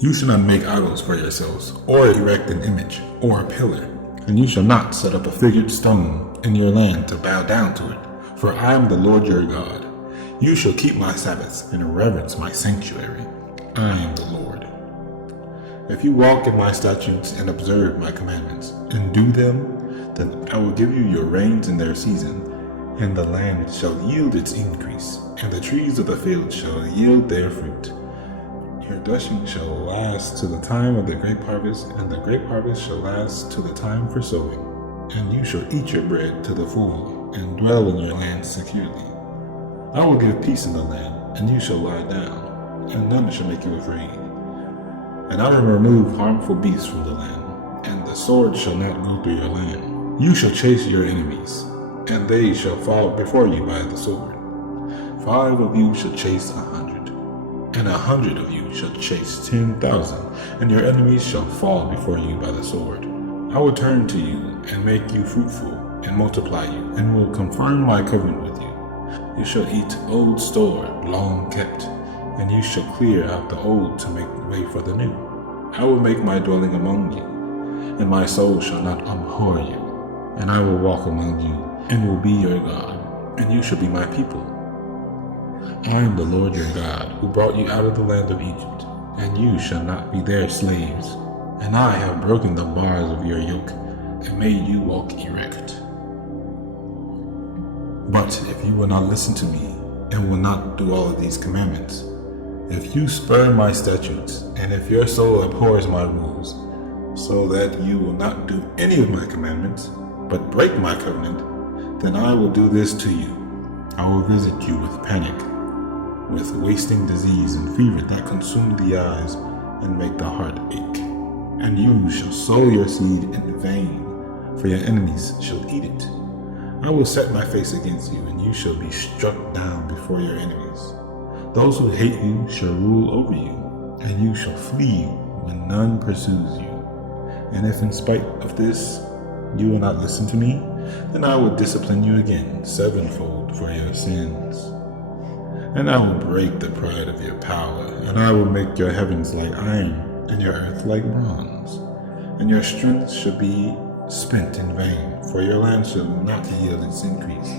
You shall not make idols for yourselves, or erect an image, or a pillar. And you shall not set up a figured stone in your land to bow down to it, for I am the Lord your God. You shall keep my Sabbaths and reverence my sanctuary. I am the Lord. If you walk in my statutes and observe my commandments, and do them, then I will give you your rains in their season, and the land shall yield its increase, and the trees of the field shall yield their fruit. Your threshing shall last to the time of the grape harvest, and the grape harvest shall last to the time for sowing. And you shall eat your bread to the full, and dwell in your land securely. I will give peace in the land, and you shall lie down, and none shall make you afraid. And I will remove harmful beasts from the land, and the sword shall not go through your land. You shall chase your enemies, and they shall fall before you by the sword. 5 of you shall chase 100, and 100 of you shall chase 10,000, and your enemies shall fall before you by the sword. I will turn to you, and make you fruitful, and multiply you, and will confirm my covenant with you. You shall eat old store, long kept, and you shall clear out the old to make way for the new. I will make my dwelling among you, and my soul shall not abhor you. And I will walk among you, and will be your God, and you shall be my people. I am the Lord your God, who brought you out of the land of Egypt, and you shall not be their slaves. And I have broken the bars of your yoke, and made you walk erect. But if you will not listen to me, and will not do all of these commandments, if you spurn my statutes, and if your soul abhors my rules, so that you will not do any of my commandments, but break my covenant, then I will do this to you. I will visit you with panic, with wasting disease and fever that consume the eyes and make the heart ache. And you shall sow your seed in vain, for your enemies shall eat it. I will set my face against you, and you shall be struck down before your enemies. Those who hate you shall rule over you, and you shall flee when none pursues you. And if in spite of this you will not listen to me, then I will discipline you again sevenfold for your sins. And I will break the pride of your power, and I will make your heavens like iron, and your earth like bronze. And your strength shall be spent in vain, for your land shall not yield its increase,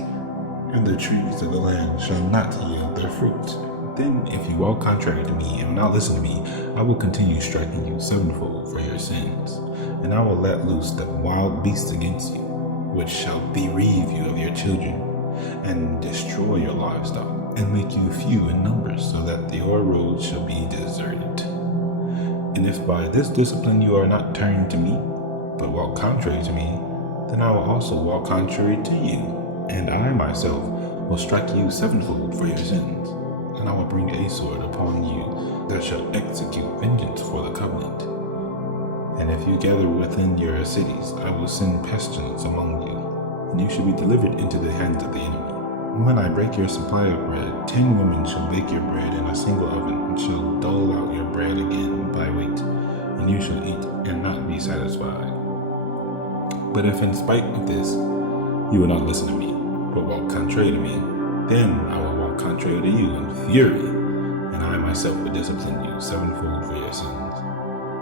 and the trees of the land shall not yield their fruit. Then if you walk contrary to me and will not listen to me, I will continue striking you sevenfold for your sins. And I will let loose the wild beasts against you, which shall bereave you of your children, and destroy your livestock, and make you few in numbers, so that your roads shall be deserted. And if by this discipline you are not turned to me, but walk contrary to me, then I will also walk contrary to you, and I myself will strike you sevenfold for your sins. And I will bring a sword upon you that shall execute vengeance for the covenant. And if you gather within your cities, I will send pestilence among you, and you shall be delivered into the hands of the enemy. And when I break your supply of bread, 10 women shall bake your bread in a single oven, and shall dole out your bread again by weight, and you shall eat and not be satisfied. But if in spite of this you will not listen to me, but walk contrary to me, then I will walk contrary to you in fury, and I myself will discipline you sevenfold for your sins.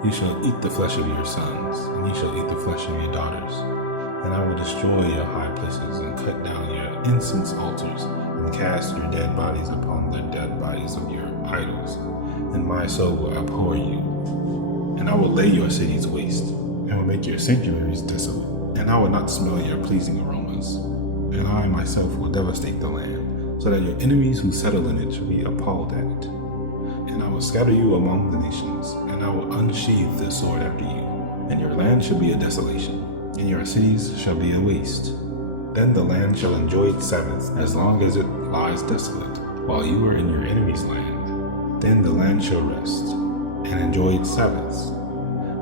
You shall eat the flesh of your sons, and you shall eat the flesh of your daughters. And I will destroy your high places, and cut down your incense altars, and cast your dead bodies upon the dead bodies of your idols. And my soul will abhor you. And I will lay your cities waste, and will make your sanctuaries desolate. And I will not smell your pleasing aromas. And I myself will devastate the land, so that your enemies who settle in it shall be appalled at it. And I will scatter you among the nations, and I will unsheathe the sword after you. And your land shall be a desolation, and your cities shall be a waste. Then the land shall enjoy its Sabbaths as long as it lies desolate, while you are in your enemy's land. Then the land shall rest, and enjoy its Sabbaths.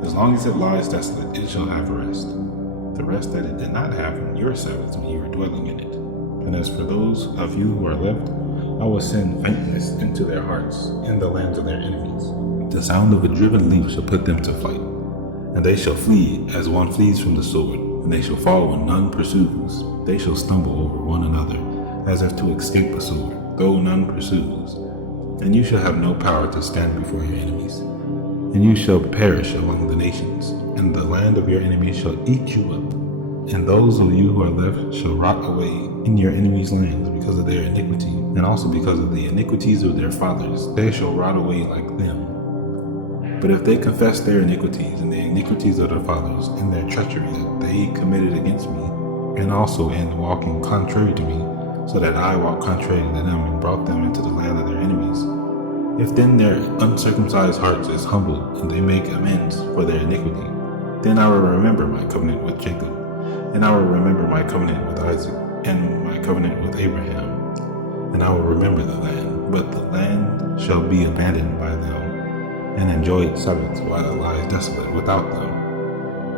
As long as it lies desolate, it shall have rest, the rest that it did not have in your Sabbaths when you were dwelling in it. And as for those of you who are left, I will send faintness into their hearts in the lands of their enemies. The sound of a driven leaf shall put them to flight, and they shall flee as one flees from the sword, and they shall fall when none pursues. They shall stumble over one another, as if to escape a sword, though none pursues. And you shall have no power to stand before your enemies. and you shall perish among the nations, and the land of your enemies shall eat you up. And those of you who are left shall rot away in your enemies' lands because of their iniquity, and also because of the iniquities of their fathers. They shall rot away like them. But if they confess their iniquities and the iniquities of their fathers, and their treachery that they committed against me, and also in walking contrary to me, so that I walked contrary to them and brought them into the land of their enemies, if then their uncircumcised hearts is humbled, and they make amends for their iniquity, then I will remember my covenant with Jacob, and I will remember my covenant with Isaac, and my covenant with Abraham, and I will remember the land. But the land shall be abandoned by them, and enjoy its Sabbaths while it lies desolate without them.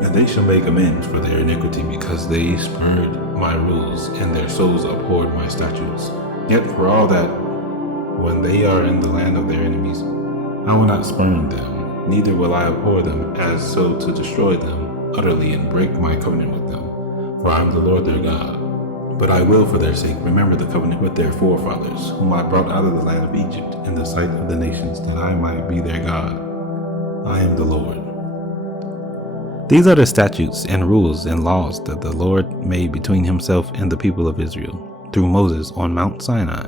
And they shall make amends for their iniquity, because they spurned my rules, and their souls abhorred my statutes. Yet for all that, when they are in the land of their enemies, I will not spurn them, neither will I abhor them as so to destroy them utterly and break my covenant with them. For I am the Lord their God. But I will for their sake remember the covenant with their forefathers, whom I brought out of the land of Egypt in the sight of the nations, that I might be their God. I am the Lord. These are the statutes and rules and laws that the Lord made between himself and the people of Israel through Moses on Mount Sinai.